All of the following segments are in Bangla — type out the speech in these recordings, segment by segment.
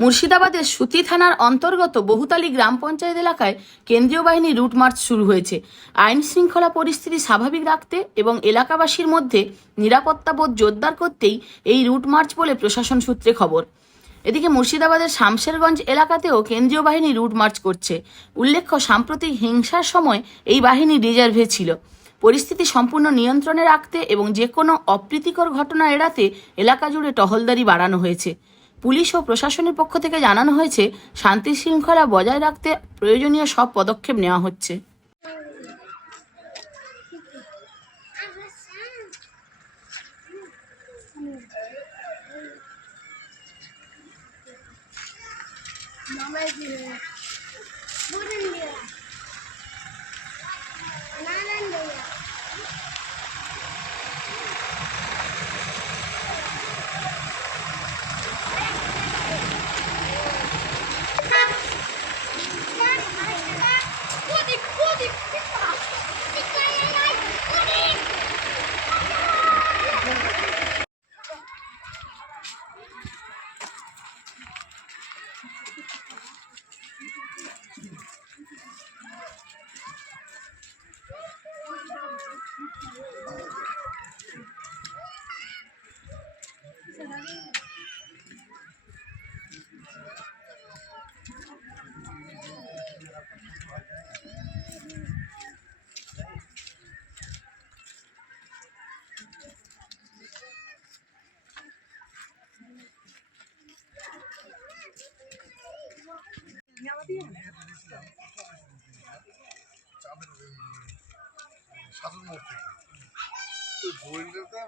মুর্শিদাবাদের সুতি থানার অন্তর্গত বহুতালী গ্রাম পঞ্চায়েত এলাকায় কেন্দ্রীয় বাহিনী রুট মার্চ শুরু হয়েছে। আইন শৃঙ্খলা পরিস্থিতি স্বাভাবিক রাখতে এবং এলাকাবাসীর মধ্যে নিরাপত্তাবোধ জোরদার করতেই এই রুট মার্চ বলে প্রশাসন সূত্রে খবর। এদিকে মুর্শিদাবাদের শামশেরগঞ্জ এলাকাতেও কেন্দ্রীয় বাহিনী রুট মার্চ করছে। উল্লেখ্য, সাম্প্রতিক হিংসার সময় এই বাহিনী রিজার্ভে ছিল। পরিস্থিতি সম্পূর্ণ নিয়ন্ত্রণে রাখতে এবং যে কোনো অপ্রীতিকর ঘটনা এড়াতে এলাকা জুড়ে টহলদারি বাড়ানো হয়েছে। পুলিশ ও প্রশাসনের পক্ষ থেকে জানানো হয়েছে, শান্তি শৃঙ্খলা বজায় রাখতে প্রয়োজনীয় সব পদক্ষেপ নেওয়া হচ্ছে।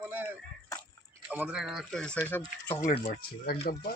মানে আমাদের একটা এসআই সব চকলেট বাড়ছে এক ডাব্বা